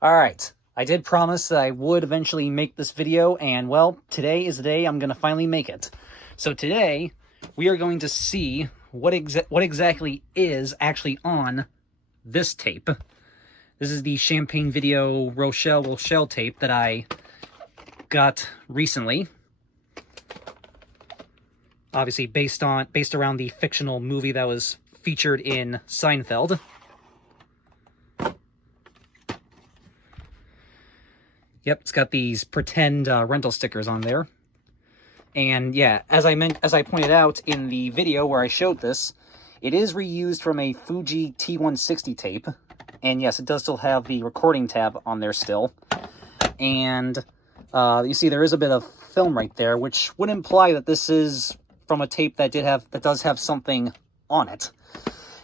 Alright, I did promise that I would eventually make this video, and well, today is the day I'm going to finally make it. So today, we are going to see what exactly is actually on this tape. This is the Champagne Video Rochelle Rochelle tape that I got recently. Obviously based around the fictional movie that was featured in Seinfeld. Yep, it's got these pretend rental stickers on there. And yeah, as I pointed out in the video where I showed this, it is reused from a Fuji T160 tape. And yes, it does still have the recording tab on there still. And you see there is a bit of film right there, which would imply that this is from a tape that does have something on it.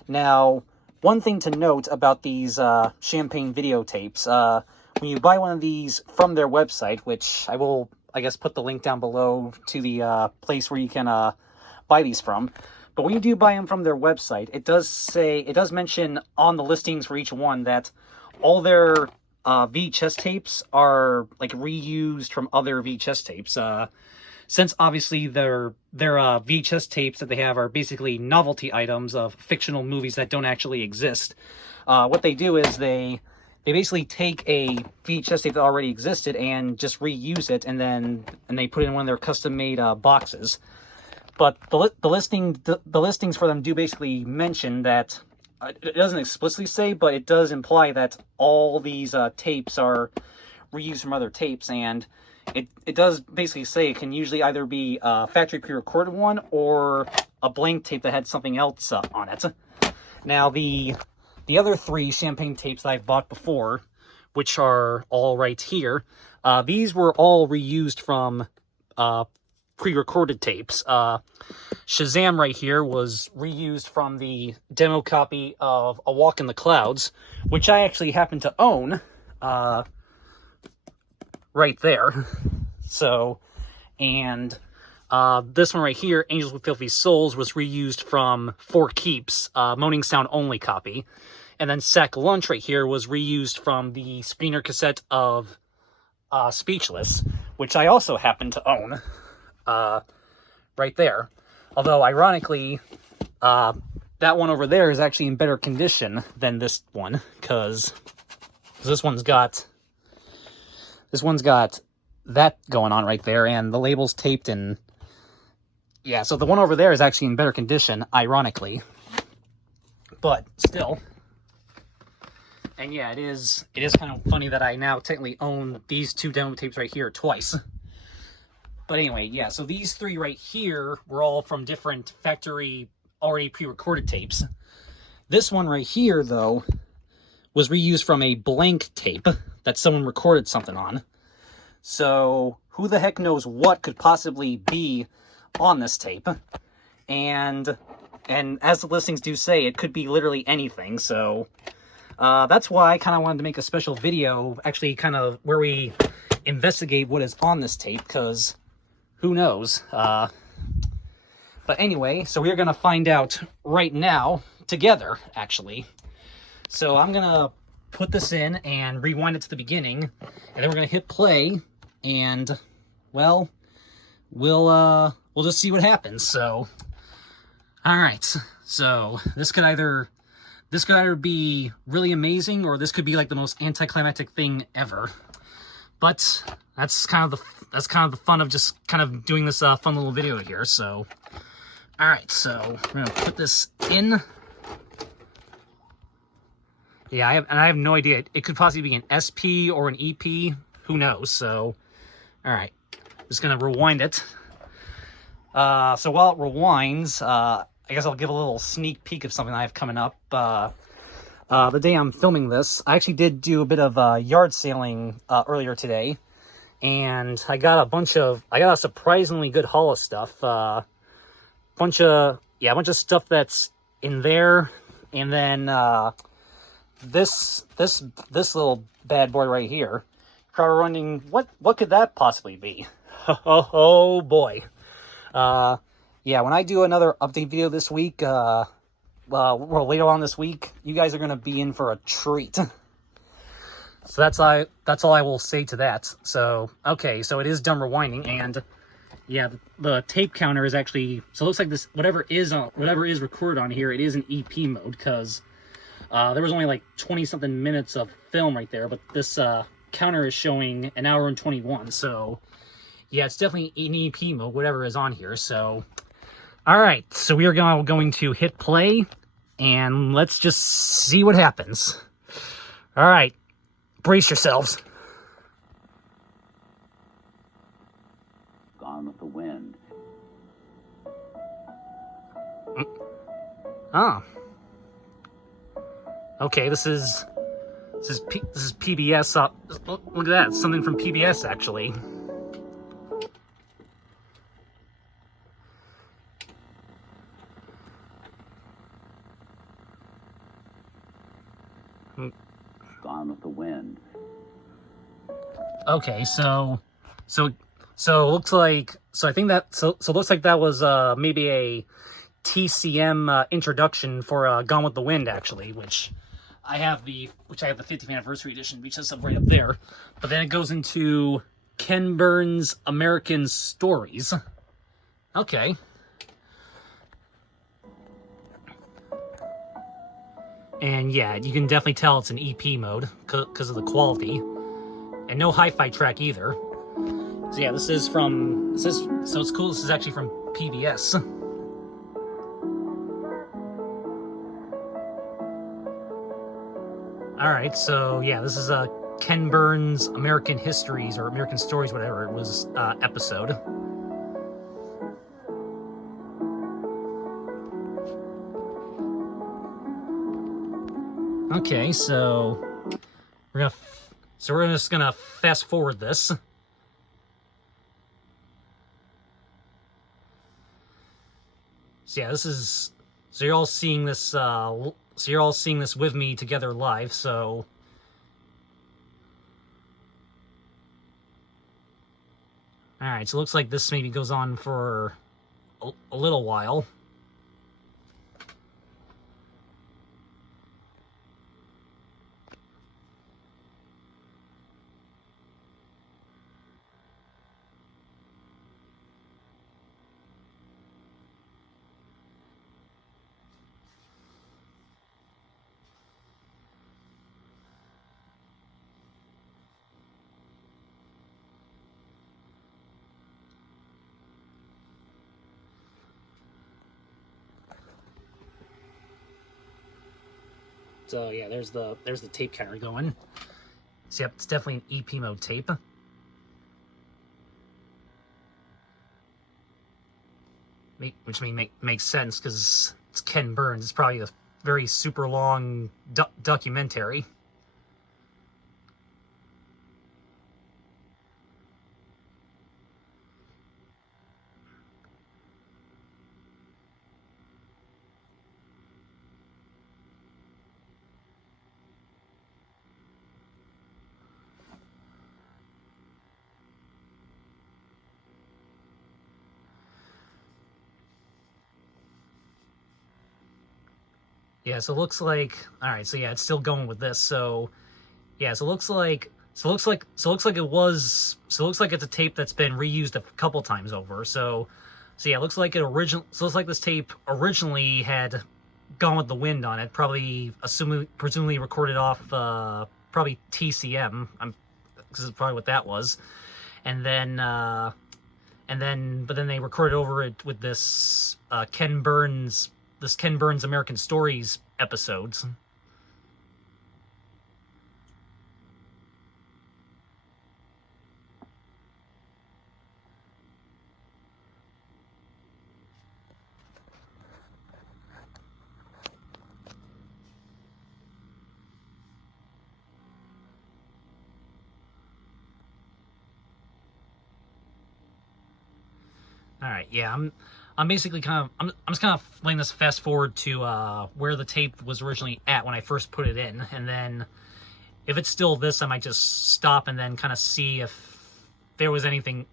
Now, one thing to note about these Champagne videotapes, when you buy one of these from their website, which I will, I guess, put the link down below to the place where you can buy these from. But when you do buy them from their website, it does mention on the listings for each one that all their VHS tapes are like reused from other VHS tapes. Since obviously their VHS tapes that they have are basically novelty items of fictional movies that don't actually exist. What they do is they basically take a VHS tape that already existed and just reuse it, and they put it in one of their custom-made boxes. But the listings for them do basically mention that, it doesn't explicitly say, but it does imply that all these tapes are reused from other tapes, and it does basically say it can usually either be a factory pre-recorded one or a blank tape that had something else on it. Now, the other three Champagne tapes that I've bought before, which are all right here, these were all reused from pre-recorded tapes. Shazam right here was reused from the demo copy of A Walk in the Clouds, which I actually happen to own, right there. So, and this one right here, Angels with Filthy Souls, was reused from For Keeps, Moaning Sound Only copy. And then Sack Lunch right here was reused from the screener cassette of Speechless, which I also happen to own, right there. Although, ironically, that one over there is actually in better condition than this one, because this one's got that going on right there, and the label's taped, and yeah, so the one over there is actually in better condition, ironically, but still. And yeah, it is kind of funny that I now technically own these two demo tapes right here twice. But anyway, yeah, so these three right here were all from different factory already pre-recorded tapes. This one right here, though, was reused from a blank tape that someone recorded something on. So, who the heck knows what could possibly be on this tape? And as the listings do say, it could be literally anything, so that's why I kind of wanted to make a special video, actually kind of where we investigate what is on this tape, because who knows? But anyway, so we're going to find out right now, together, actually. So I'm going to put this in and rewind it to the beginning, and then we're going to hit play, and, well, we'll just see what happens. So, alright, so this could either be really amazing, or this could be like the most anticlimactic thing ever. But that's kind of the fun of just kind of doing this fun little video here. So, all right, so we're gonna put this in. Yeah, I have no idea. It could possibly be an SP or an EP. Who knows? So, all right, just gonna rewind it. So while it rewinds, I guess I'll give a little sneak peek of something I have coming up. The day I'm filming this, I actually did do a bit of yard sailing earlier today, and I got a surprisingly good haul of stuff. Bunch of stuff that's in there, and then this little bad boy right here. Probably wondering what could that possibly be? Oh boy. Yeah, when I do another update video this week, well, later on this week, you guys are going to be in for a treat. So that's all I will say to that. So okay, so it is done rewinding, and yeah, the tape counter is actually, so it looks like this, whatever is recorded on here, it is in EP mode, because there was only like 20 something minutes of film right there, but this counter is showing 1 hour and 21. So yeah, it's definitely in EP mode, whatever is on here. So all right, so we are going to hit play, and let's just see what happens. All right, brace yourselves. Gone with the Wind. Oh. Okay, this is PBS. Look at that, it's something from PBS actually. Gone with the Wind. Okay, so looks like, so I think that, so it looks like that was maybe a TCM introduction for Gone with the Wind actually, which I have the 50th anniversary edition, which is right up there. But then it goes into Ken Burns' American Stories. Okay. And yeah, you can definitely tell it's an EP mode because of the quality. And no hi-fi track either. So yeah, so it's cool, this is actually from PBS. Alright, so yeah, this is Ken Burns' American Histories, or American Stories, whatever it was, episode. Okay, so we're just gonna fast forward this. So yeah, so you're all seeing this. So you're all seeing this with me together live. So all right, so it looks like this maybe goes on for a little while. So yeah, there's the tape counter going. So yep, it's definitely an EP mode tape. Which makes sense because it's Ken Burns. It's probably a very super long documentary. Yeah, so it looks like, all right, so yeah, it's still going with this. So yeah, so it looks like it's a tape that's been reused a couple times over. So yeah, it looks like this tape originally had Gone with the Wind on it, presumably recorded off probably TCM. This is probably what that was. And then but then they recorded over it with this Ken Burns American Stories episodes. All right, yeah, I'm basically I'm just kind of letting this fast forward to where the tape was originally at when I first put it in, and then if it's still this, I might just stop and then kind of see if there's anything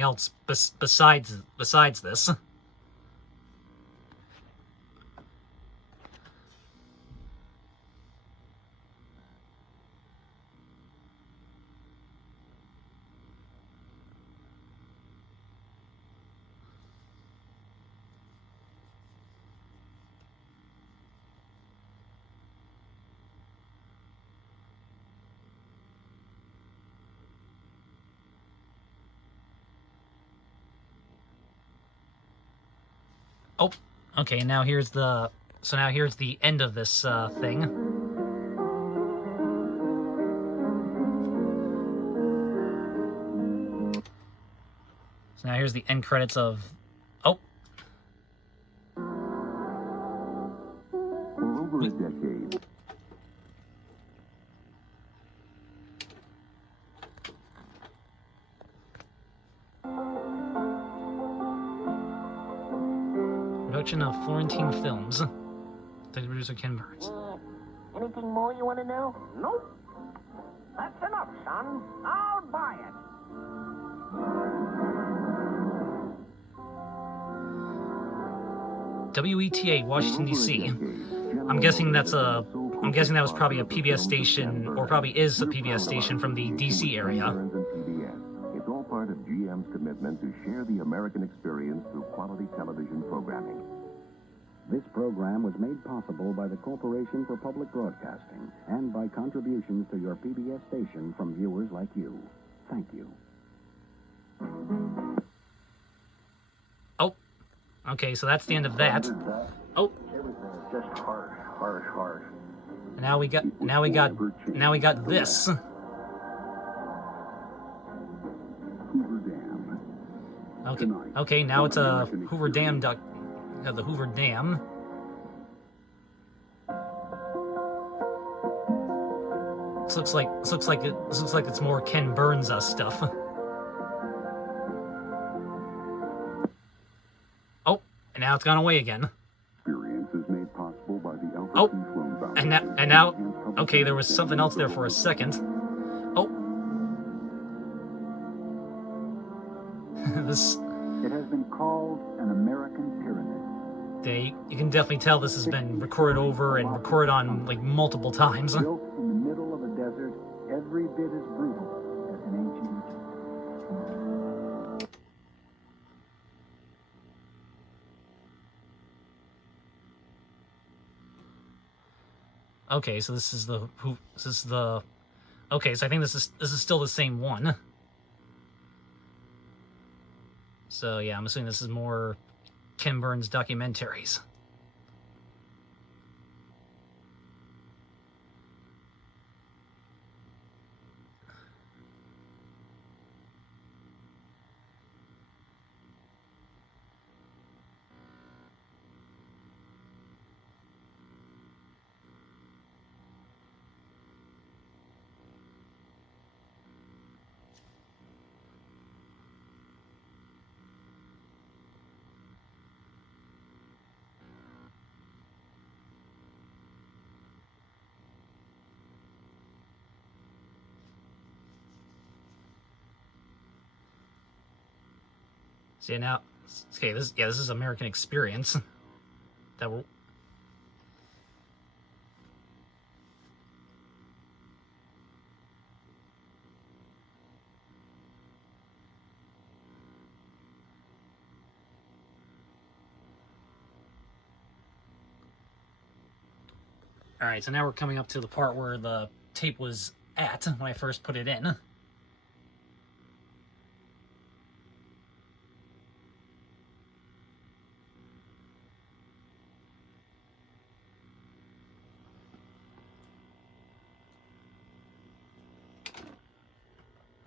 else besides this. Oh, okay, now here's the... So now here's the end of this thing. So now here's the end credits of... Oh! For over a decade, Production of Florentine Films. The producer Ken Burns. Anything more you want to know? Nope. That's enough, son. I'll buy it. WETA, Washington, D.C. I'm guessing that was probably a PBS station, or probably is a PBS station from the D.C. area. It's all part of GM's commitment to share the American experience through quality television programming. This program was made possible by the Corporation for Public Broadcasting and by contributions to your PBS station from viewers like you. Thank you. Oh, okay, so that's the end of that. Oh, Just harsh. now we got this. Hoover Dam. Okay, now it's a Hoover Dam the Hoover Dam. This looks like it's more Ken Burns stuff. Oh, and now it's gone away again. Experience is made possible by the Alpha Oh, Sloan and now, okay, there was something else there for a second. Oh, this. It has been called an American pyramid. You can definitely tell this has been recorded over and recorded on like multiple times. Built in the middle of a desert, every bit as brutal as an ancient. Okay, so okay, so I think this is still the same one. So yeah, I'm assuming this is more Ken Burns documentaries. See now, okay, this is American Experience. That will. All right, so now we're coming up to the part where the tape was at when I first put it in.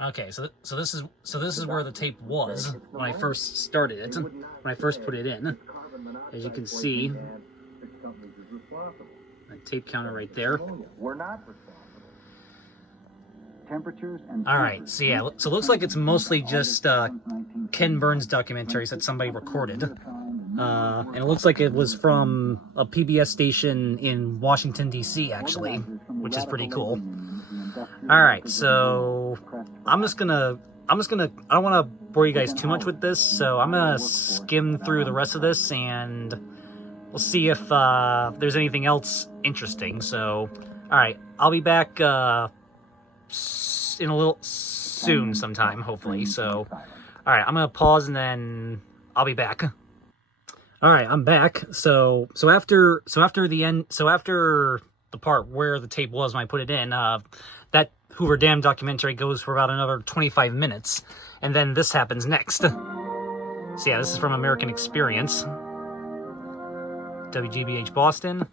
Okay, so this is where the tape was when I first started it, when I first put it in. As you can see, a tape counter right there. We're not responsible. Temperatures and all right, so yeah, so it looks like it's mostly just Ken Burns documentaries that somebody recorded, and it looks like it was from a PBS station in Washington D.C. actually, which is pretty cool. All right, so I don't want to bore you guys too much with this, so I'm gonna skim through the rest of this and we'll see if there's anything else interesting. So, all right, I'll be back in a little soon sometime, hopefully. So, all right, I'm gonna pause and then I'll be back. All right, I'm back. So after the part where the tape was when I put it in, that Hoover Dam documentary goes for about another 25 minutes, and then this happens next. So yeah, this is from American Experience. WGBH Boston.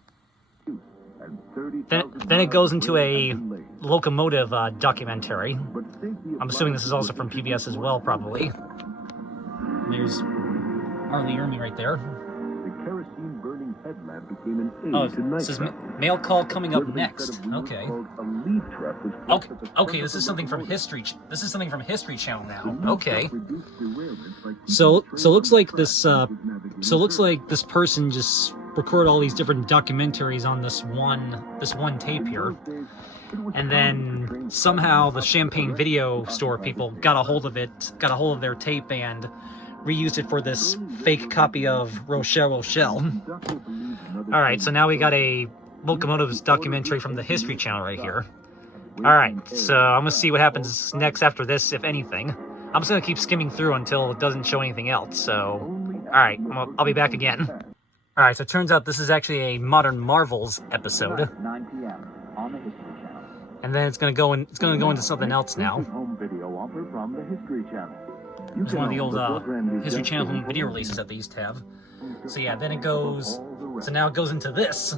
Then it goes into a locomotive documentary. I'm assuming this is also from PBS as well, probably. There's Arlie Ermey right there. Oh, it says mail call coming up next. Okay. Okay, this is something from History. This is something from History Channel now. Okay. So looks like this. Looks like this person just recorded all these different documentaries on this one tape here, and then somehow the Champagne video store people got a hold of their tape and reused it for this fake copy of Rochelle Rochelle. Alright, so now we got a locomotives documentary from the History Channel right here. Alright, so I'm gonna see what happens next after this, if anything. I'm just gonna keep skimming through until it doesn't show anything else, so... Alright, I'll be back again. Alright, so it turns out this is actually a Modern Marvels episode. 9 p.m. on the History Channel. And then it's gonna go into something else now. Home video offer from the History Channel. It's one of the old History Channel home video releases that they used to have. So yeah, then it goes... So now it goes into this.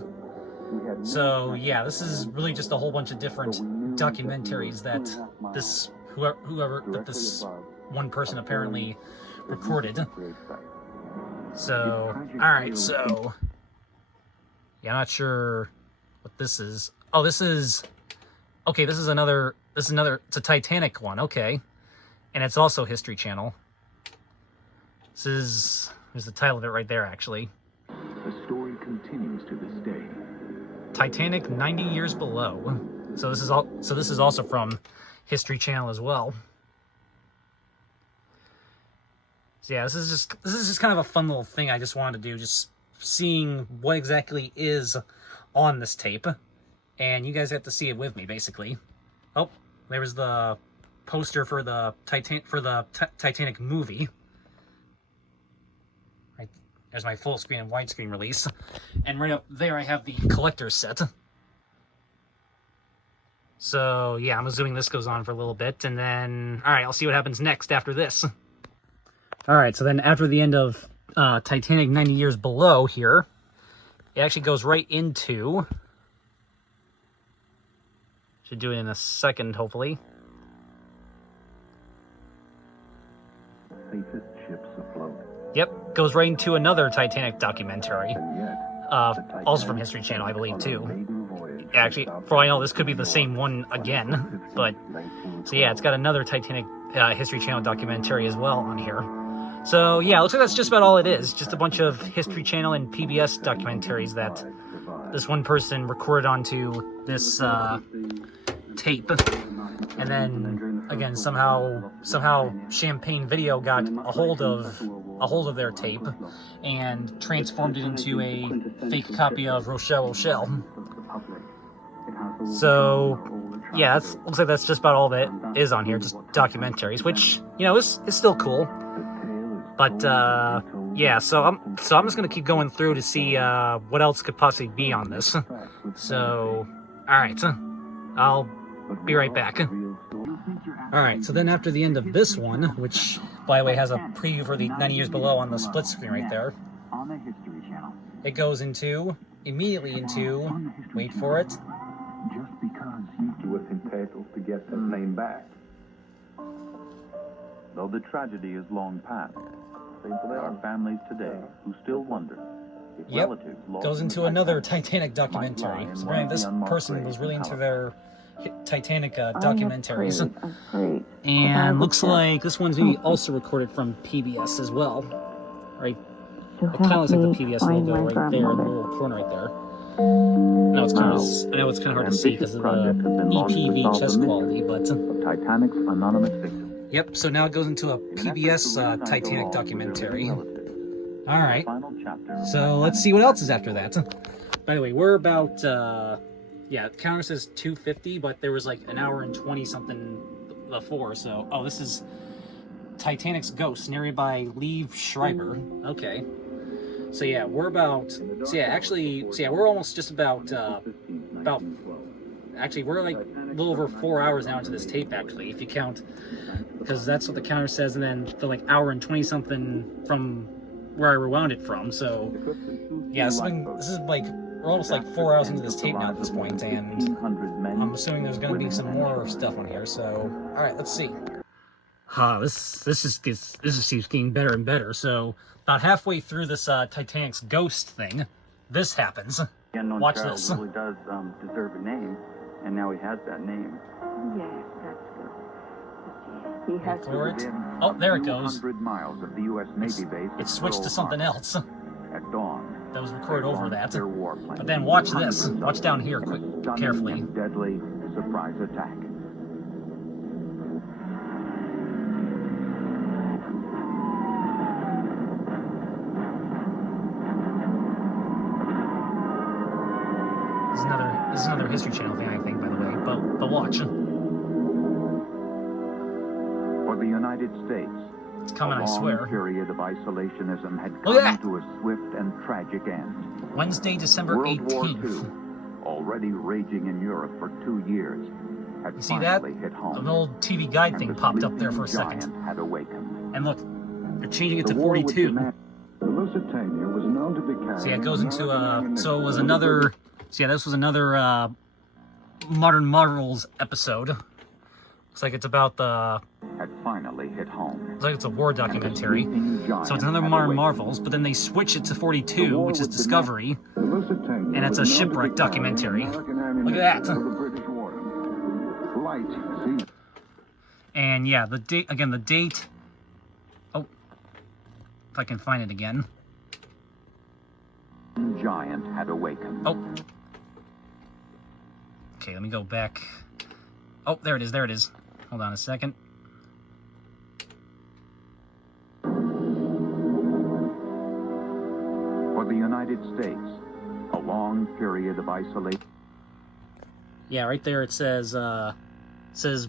So yeah, this is really just a whole bunch of different documentaries that this this one person apparently recorded. So, alright, so... Yeah, I'm not sure what this is. Oh, this is... Okay, this is another... It's a Titanic one, okay. And it's also History Channel. There's the title of it right there, actually. The story continues to this day. Titanic 90 Years Below. So this is also from History Channel as well. So yeah, this is just kind of a fun little thing I just wanted to do, just seeing what exactly is on this tape. And you guys have to see it with me, basically. Oh, there's the poster for the Titanic movie. There's my full screen and widescreen release. And right up there I have the collector's set. So yeah, I'm assuming this goes on for a little bit, and then... Alright, I'll see what happens next after this. Alright, so then after the end of Titanic 90 Years Below here, it actually goes right into... Should do it in a second, hopefully. Safest ships afloat. Yep, goes right into another Titanic documentary. Also from History Channel, I believe, too. Actually, for all I know, this could be the same one again. But, so yeah, it's got another Titanic History Channel documentary as well on here. So yeah, looks like that's just about all it is. Just a bunch of History Channel and PBS documentaries that this one person recorded onto this tape. And then, again, somehow Champagne Video got a hold of their tape and transformed it into a fake copy of Rochelle Rochelle. So yeah, looks like that's just about all that is on here, just documentaries, which, you know, is still cool. But yeah, so I'm just gonna keep going through to see what else could possibly be on this. So, all right, I'll be right back. Alright, so then after the end of this one, which, by the way, has a preview for the 90 Years Below on the split screen right there, it goes immediately into, wait for it. Just because you was entitled to get the name back. Though the tragedy is long past, there are families today who still wonder if Yep, relatives lost goes in into the another Titanic Titanic documentary. So apparently this person was really into their Titanic documentaries. And looks like this one's maybe also recorded from PBS as well. Right? It kind of looks like the PBS logo right there in the little corner right there. I know it's kind of hard to see because of the EP VHS quality, but... Titanic's anonymous victim. Yep, so now it goes into a PBS Titanic documentary. Alright, so let's see what else is after that. By the way, we're about... yeah, the counter says 2:50, but there was like an hour and 20-something before, so... Oh, this is Titanic's Ghost, narrated by Liev Schreiber. Okay. So yeah, we're about... So yeah, we're almost just about... Actually, we're like a little over 4 hours now into this tape, actually, if you count... Because that's what the counter says, and then the like hour and 20-something from where I rewound it from. So yeah, this is like we're almost like 4 hours into this tape now at this point, and I'm assuming there's going to be some more stuff on here. So all right, let's see. This just keeps getting better and better. So about halfway through this Titanic's ghost thing, this happens. Watch this. Really does deserve a name, and now he has that name. Yes, that's good. He has For it. Within Oh, there it a few goes. hundred miles of the U.S. Navy base. It switched to something else. At dawn. That was recorded over that. Their warplane. But then watch this. Watch down here, quick, Stunning carefully. and deadly surprise attack. This is another History Channel thing, I think, by the way. But watch. For the United States, It's coming, a I long swear. period of isolationism had Look at come that! to a swift and tragic end. Wednesday, December World War 18th. II, already raging in Europe for 2 years, had You see that? finally hit home. An old TV guide And thing the popped up there for a sleeping second. giant had awakened. And look, they're changing it to The war with 42. Japan- The Lusitania was known to be carrying So yeah, it goes into American so it was ammunition for the another. So yeah, this was another Modern Marvels episode. Looks like it's about the. Had finally hit home. Looks like it's a war documentary. So it's another Modern Marvels, but then they switch it to 42, which is Discovery, The Lusitania and it's a was known to shipwreck be carrying documentary. American Look at that. ammunition for the British warden. Light sea And yeah, the date again. The date. Oh, if I can find it again. Giant had awakened. Oh. Okay, let me go back. Oh, there it is. There it is. Hold on a second. For the United States, a long period of isolation. Yeah, right there it says, look at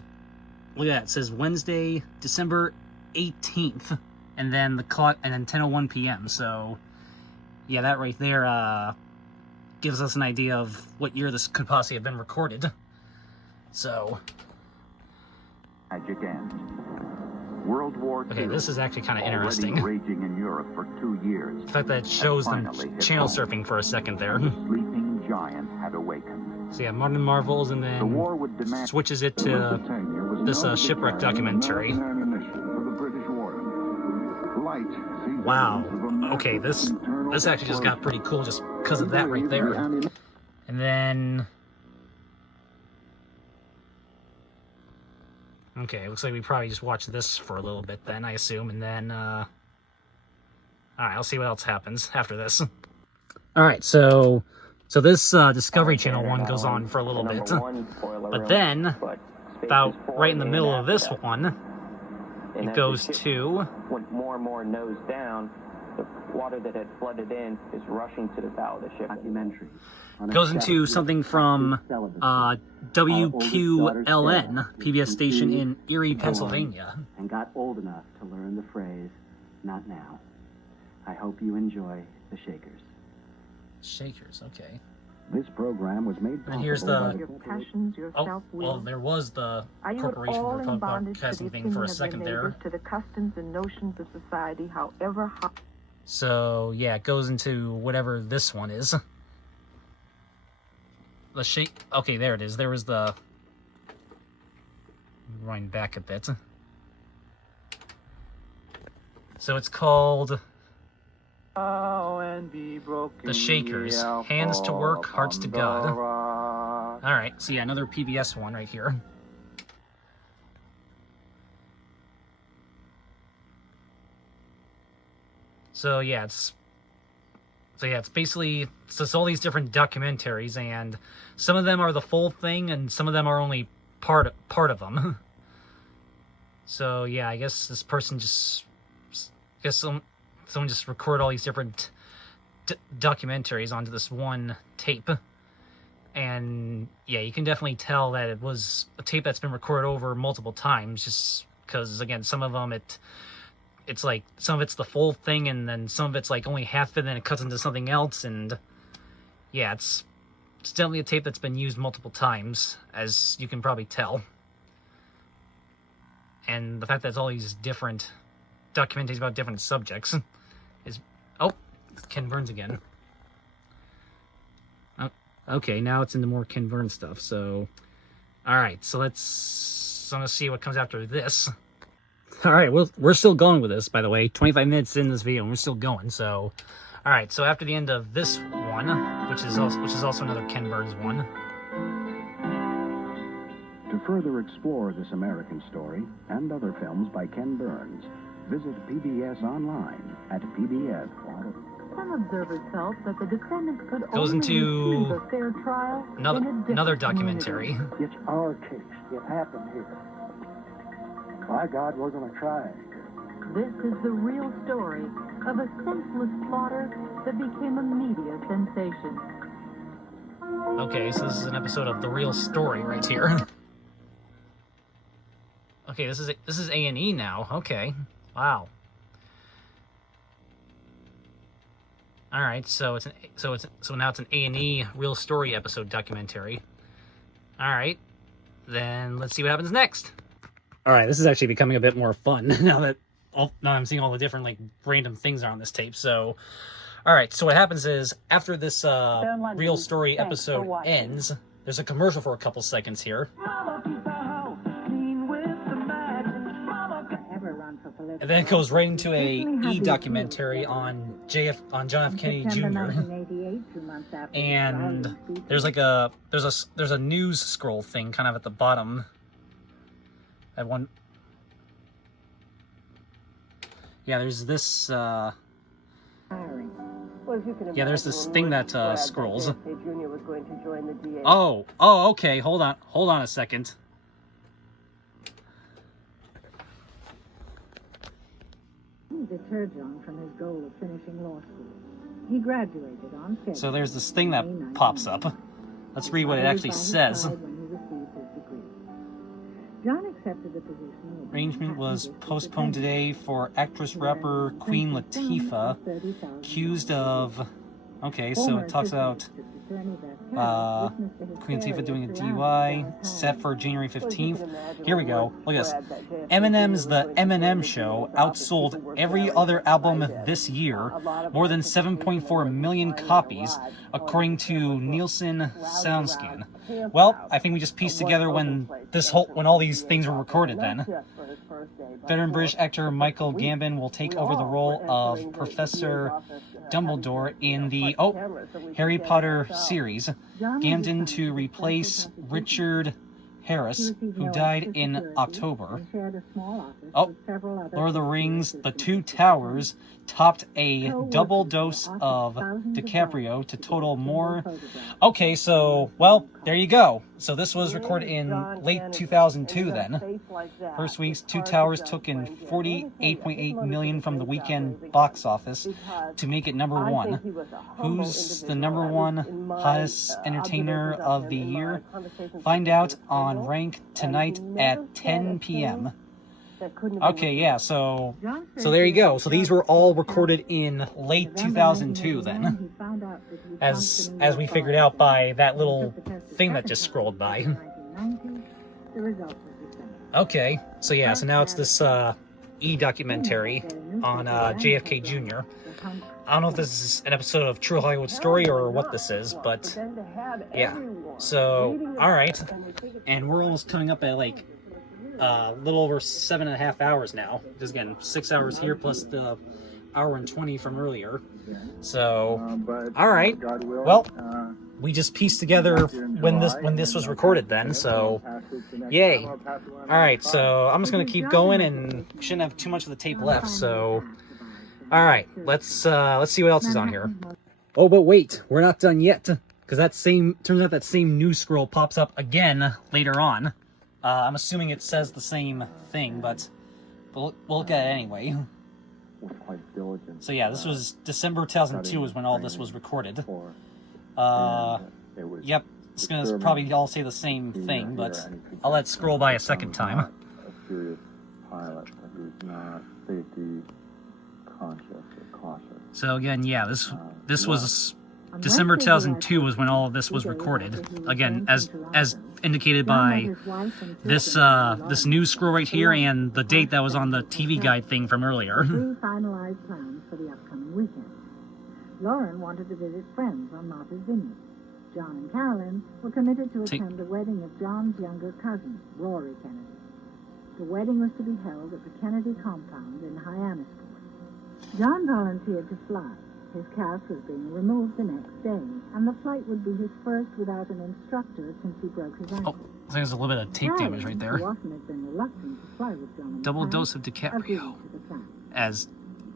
that, it says Wednesday, December 18th, and then the clock, and then 10:01 p.m. So, yeah, that right there, gives us an idea of what year this could possibly have been recorded. So, Tragic end. World War II. okay, this is actually kind of interesting. Already raging in Europe for 2 years. The fact that it shows them finally hit channel home. surfing for a second there. The sleeping giant had awakened. So yeah, Modern Marvels, and The war then would demand switches it The to Lusitania was this known to be shipwreck carrying documentary. American ammunition for the British warden. Light sea Wow. vessels of American Okay, this internal actually just got pretty cool just because of that right there. ammunition. And then... Okay, looks like we probably just watch this for a little bit then, I assume, and then, Alright, I'll see what else happens after this. Alright, so this Discovery Channel one goes on for a little bit. But then, about right in the middle of this one, it goes to... Went more and more nose down. The water that had flooded in is rushing to the bow of the ship. Documentary. Goes into something from WQLN, PBS station in Erie, Pennsylvania. And got old enough to learn the phrase, not now. I hope you enjoy the Shakers. Shakers, okay. This program was made possible And here's by the... Your passions, your Oh, self-will. well, there was the Are you at Corporation all for in Public bondage to the Broadcasting thing opinion for a of your second neighbors, there. to the customs and notions of society, however high? So, yeah, it goes into whatever this one is. The shape... Okay, there it is. There was the... Rewind back a bit. So it's called... The Shakers. Hands to work, hearts to God. Alright, so yeah, another PBS one right here. So yeah, it's basically it's just all these different documentaries, and some of them are the full thing, and some of them are only part of them. So yeah, I guess this person someone just recorded all these different documentaries onto this one tape, and yeah, you can definitely tell that it was a tape that's been recorded over multiple times, just because again, some of them it's like some of it's the full thing, and then some of it's like only half of it, and then it cuts into something else, and yeah, it's definitely a tape that's been used multiple times, as you can probably tell. And the fact that it's all these different documentaries about different subjects is Ken Burns again. Oh, okay, now it's into more Ken Burns stuff. So, all right. So let's see what comes after this. All right, we're still going with this, by the way. 25 minutes in this video, and we're still going. So, all right. So after the end of this one, which is also another Ken Burns one. To further explore this American story and other films by Ken Burns, visit PBS online at PBS. Some observers felt that the defendants could Goes only into receive a fair trial another documentary. It's our case. It happened here. By God, we're going to try it. This is the real story of a senseless plotter that became a media sensation. Okay, so this is an episode of The Real Story right here. Okay, this is A&E now. Okay, wow. All right, so now it's an A&E Real Story episode documentary. All right, then let's see what happens next. All right, this is actually becoming a bit more fun now I'm seeing all the different like random things on this tape. So, all right, so what happens is after this Real Story episode ends, there's a commercial for a couple seconds here. And then it goes right into a documentary on John F. Kennedy Jr. And there's like there's a news scroll thing kind of at the bottom. There's this there's this thing that scrolls. Oh, okay, hold on a second. He deterred John from his goal of finishing law school. He graduated on schedule. So there's this thing that pops up. Let's read what it actually says. John accepted the position. Arrangement was postponed today for actress-rapper Queen Latifah, accused of... Okay, so it talks about Queen Latifah doing a DUI, set for January 15th. Here we go. Look at this. Eminem's The Eminem Show outsold every other album this year, more than 7.4 million copies, according to Nielsen SoundScan. Well, I think we just pieced together when all these things were recorded then. Veteran British actor Michael Gambon will take over the role of Professor Dumbledore in the Harry Potter series. Gambon to replace Richard Harris, who died in October. Lord of the Rings, The Two Towers topped a double dose of DiCaprio to total more. Okay, so, well, there you go. So this was recorded in late 2002 then. First week's Two Towers took in $48.8 million from the weekend box office to make it #1. Who's the #1 hottest entertainer of the year? Find out on Rank tonight at 10 p.m. Okay, yeah, so there you go. So these were all recorded in late 2002 then, as we figured out by that little thing that just scrolled by. Okay, so yeah, so now it's this documentary on JFK Jr. I don't know if this is an episode of True Hollywood Story or what this is, but yeah. So, alright, and we're almost coming up at like a little over 7.5 hours now. Just again, 6 hours here plus the hour and 20 from earlier. So, all right. Well, we just pieced together when this was recorded then. So, yay. All right. So I'm just gonna keep going, and shouldn't have too much of the tape left. So, all right. Let's see what else is on here. Oh, but wait, we're not done yet, because turns out that same news scroll pops up again later on. I'm assuming it says the same thing, but we'll look at it anyway. So yeah, this was December 2002 is when all this was recorded. Yep, it's gonna probably all say the same thing, but I'll let it scroll by a second time. A serious pilot who's not safety conscious or cautious. So again, yeah, this was December 2002 was when all of this was recorded. Again, as indicated by this news scroll right here and the date that was on the TV guide thing from earlier. Finalized plans for the upcoming weekend. Lauren wanted to visit friends on Martha's Vineyard. John and Carolyn were committed to attend the wedding of John's younger cousin, Rory Kennedy. The wedding was to be held at the Kennedy compound in Hyannisport. John volunteered to fly. His cast was being removed the next day, and the flight would be his first without an instructor since he broke his ankle. Oh, I think there's a little bit of tape damage right there. Who often had been reluctant to fly with John in the Double past, dose of DiCaprio. agreed to the plan. As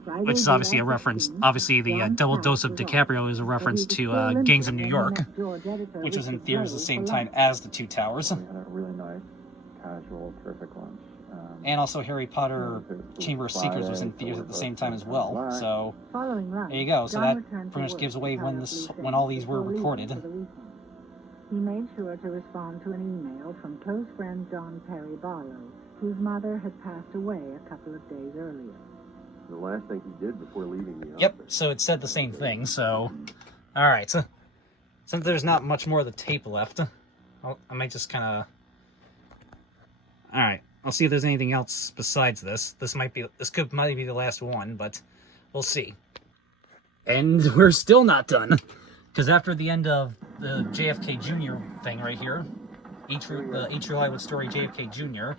Friday, which is the obviously a reference. Obviously, the John's double cast dose of was off, DiCaprio is a but reference he was to still interested Gangs of when New he York, met George editor which was in Richard theaters the Rose same for time lunch. as The Two Towers, We had a really nice, casual, terrific lunch. and also Harry Potter it was Chamber of Secrets was in Friday, theaters so at the we same both time as kinda well. relaxed. So Following lunch, there you go. So John that returned to pretty much work gives away to when tie this up loose when all ends these were before leaving recorded. for the weekend. He made sure to respond to an email from close friend John Perry Barlow, whose mother had passed away a couple of days earlier. The last thing he did before leaving the Yep. office. So it said the same thing. So, all right. So since there's not much more of the tape left, I might just kind of. All right. I'll see if there's anything else besides this. This might be the last one, but we'll see. And we're still not done, because after the end of the JFK Jr. thing right here, A True Hollywood Story JFK Jr.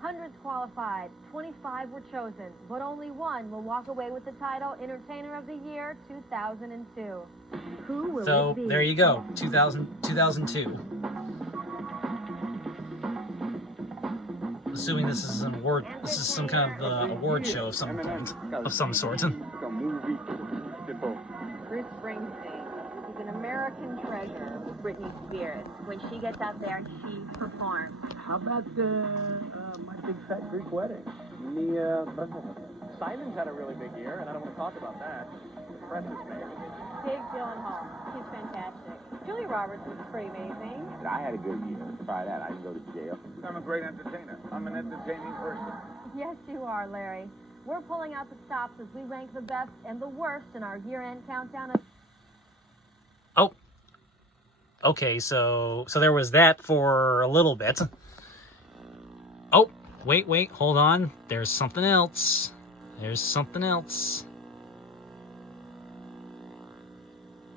Hundreds qualified, 25 were chosen, but only one will walk away with the title Entertainer of the Year 2002. Who will So it be? there you go, 2002. Assuming this is an award, this is some kind of award show of some kind, of some sort. Bruce Springsteen. He's an American treasure with Britney Spears. When she gets out there and she performs. How about my big fat Greek wedding in the Bethlehem? Simon's had a really big year, and I don't want to talk about that. The press is made. Jake Gyllenhaal. He's fantastic. Julia Roberts was pretty amazing. I had a good year. Try that. I didn't go to jail. I'm a great entertainer. I'm an entertaining person. Yes, you are, Larry. We're pulling out the stops as we rank the best and the worst in our year-end countdown. Oh. Okay, so there was that for a little bit. Oh, wait, hold on. There's something else. There's something else.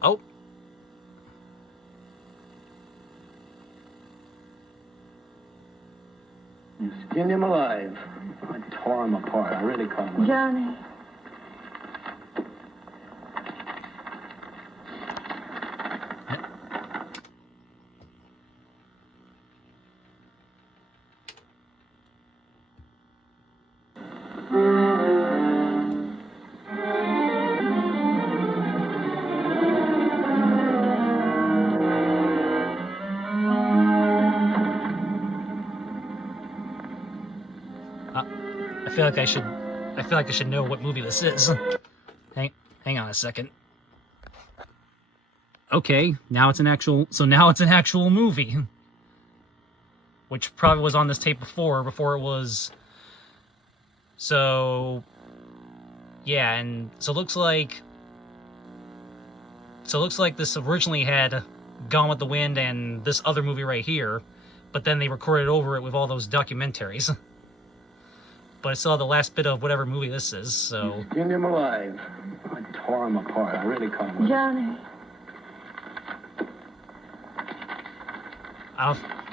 Oh. You skinned him alive. I tore him apart. I really caught him. Johnny. I feel like I should know what movie this is. Hang on a second. Okay, now it's an actual movie. Which probably was on this tape before it was. So yeah, and so it looks like this originally had Gone with the Wind and this other movie right here, but then they recorded over it with all those documentaries. But I saw the last bit of whatever movie this is, so. You skinned him alive. I tore him apart. I really caught him. Johnny.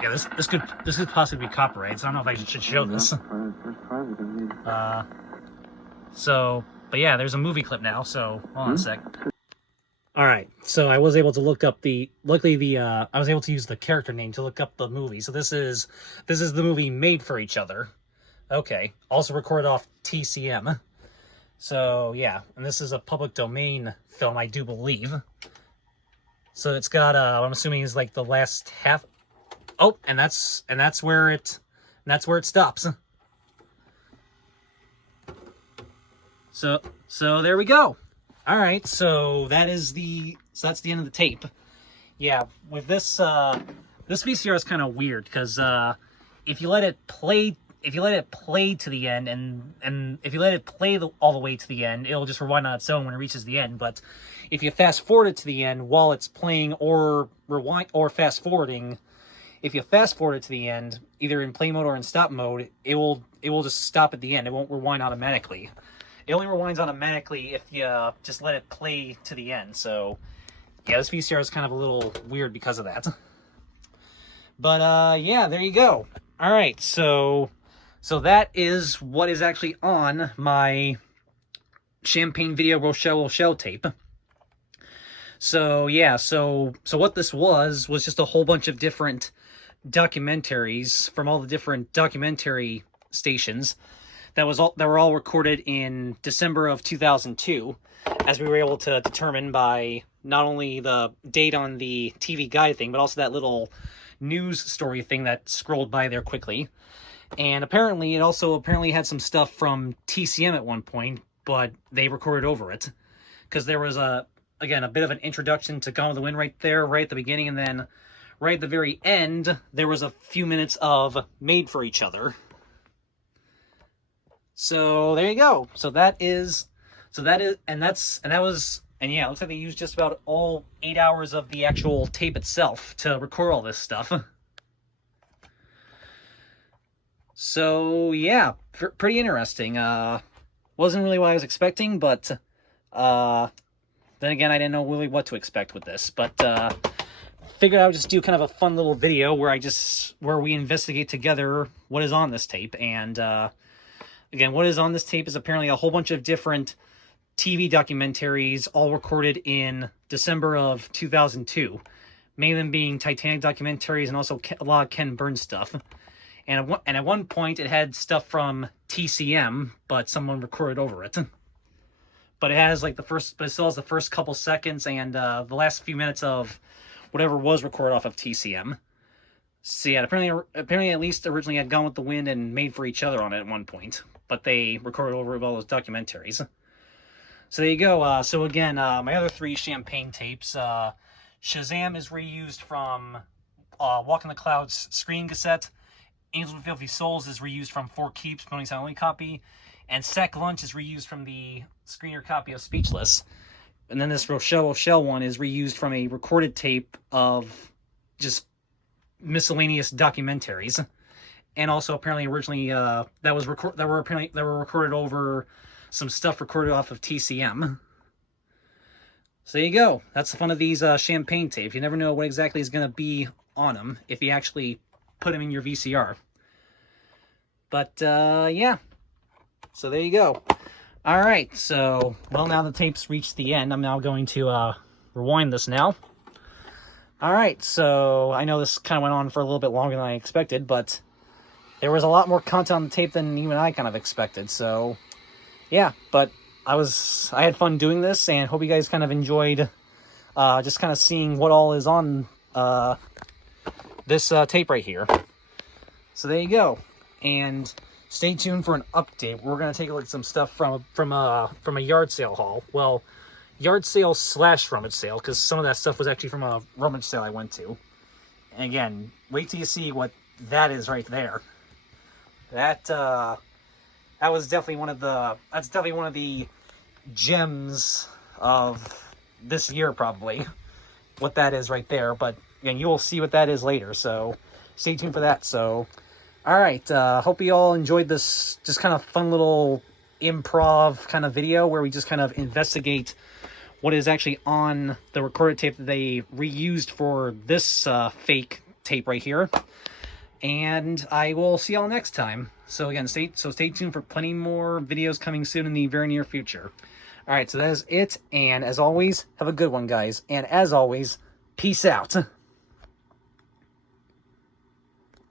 Yeah, this could possibly be copyrighted, so I don't know if I should show this. So, but yeah, there's a movie clip now, so hold on a sec. Alright, so I was able to look up luckily I was able to use the character name to look up the movie. So this is the movie Made for Each Other. Okay, also recorded off TCM. So yeah, and this is a public domain film, I do believe. So it's got what I'm assuming is like the last half. Oh, and that's where it stops. So there we go. All right, so that's the end of the tape. Yeah, with this this VCR is kind of weird because if you let it play to the end and if you let it play all the way to the end, it'll just rewind on its own when it reaches the end. But if you fast forward it to the end while it's playing or rewind or fast forwarding, if you fast forward it to the end, either in play mode or in stop mode, it will just stop at the end. It won't rewind automatically. it only rewinds automatically if you just let it play to the end. So yeah, this VCR is kind of a little weird because of that. But yeah, there you go. All right, so that is what is actually on my Champagne Video Rochelle Rochelle tape. So yeah, so what this was just a whole bunch of different documentaries from all the different documentary stations that were all recorded in December of 2002, as we were able to determine by not only the date on the TV guide thing, but also that little news story thing that scrolled by there quickly. And apparently, it also had some stuff from TCM at one point, but they recorded over it. Because there was, again, a bit of an introduction to Gone with the Wind right there, right at the beginning, and then right at the very end, there was a few minutes of Made for Each Other. So, there you go. And yeah, it looks like they used just about all 8 hours of the actual tape itself to record all this stuff. So, yeah, pretty interesting. Wasn't really what I was expecting, but then again, I didn't know really what to expect with this. But figured I would just do kind of a fun little video where we investigate together what is on this tape. And again, what is on this tape is apparently a whole bunch of different TV documentaries, all recorded in December of 2002. Many of them being Titanic documentaries and also a lot of Ken Burns stuff. And at one point, it had stuff from TCM, but someone recorded over it. But it still has the first couple seconds and the last few minutes of whatever was recorded off of TCM. So yeah, apparently at least originally had Gone with the Wind and Made for Each Other on it at one point, but they recorded over all those documentaries. So there you go. So again, my other 3 Champagne tapes, Shazam is reused from Walk in the Clouds screen cassette. Angels and Filthy Souls is reused from Four Keeps, Bonus Sound Only copy. And Sack Lunch is reused from the screener copy of Speechless. And then this Rochelle Rochelle one is reused from a recorded tape of just miscellaneous documentaries. And also apparently originally that were recorded over some stuff recorded off of TCM. So there you go. That's the fun of these Champagne tapes. You never know what exactly is going to be on them if you actually put them in your VCR. But yeah, so there you go. All right, so well, now the tape's reached the end. I'm now going to rewind this now. All right, so I know this kind of went on for a little bit longer than I expected, but there was a lot more content on the tape than even I kind of expected. So yeah, but I had fun doing this, and hope you guys kind of enjoyed just kind of seeing what all is on this tape right here. So there you go, and stay tuned for an update. We're gonna take a look at some stuff from a yard sale haul. Well, yard sale / rummage sale, because some of that stuff was actually from a rummage sale I went to. And again, wait till you see what that is right there. That was definitely one of the gems of this year, probably. What that is right there, but again, you will see what that is later, so stay tuned for that. So, all right, hope you all enjoyed this just kind of fun little improv kind of video where we just kind of investigate what is actually on the recorded tape that they reused for this fake tape right here. And I will see y'all next time. So again, stay tuned for plenty more videos coming soon in the very near future. All right, so that is it. And as always, have a good one, guys. And as always, peace out.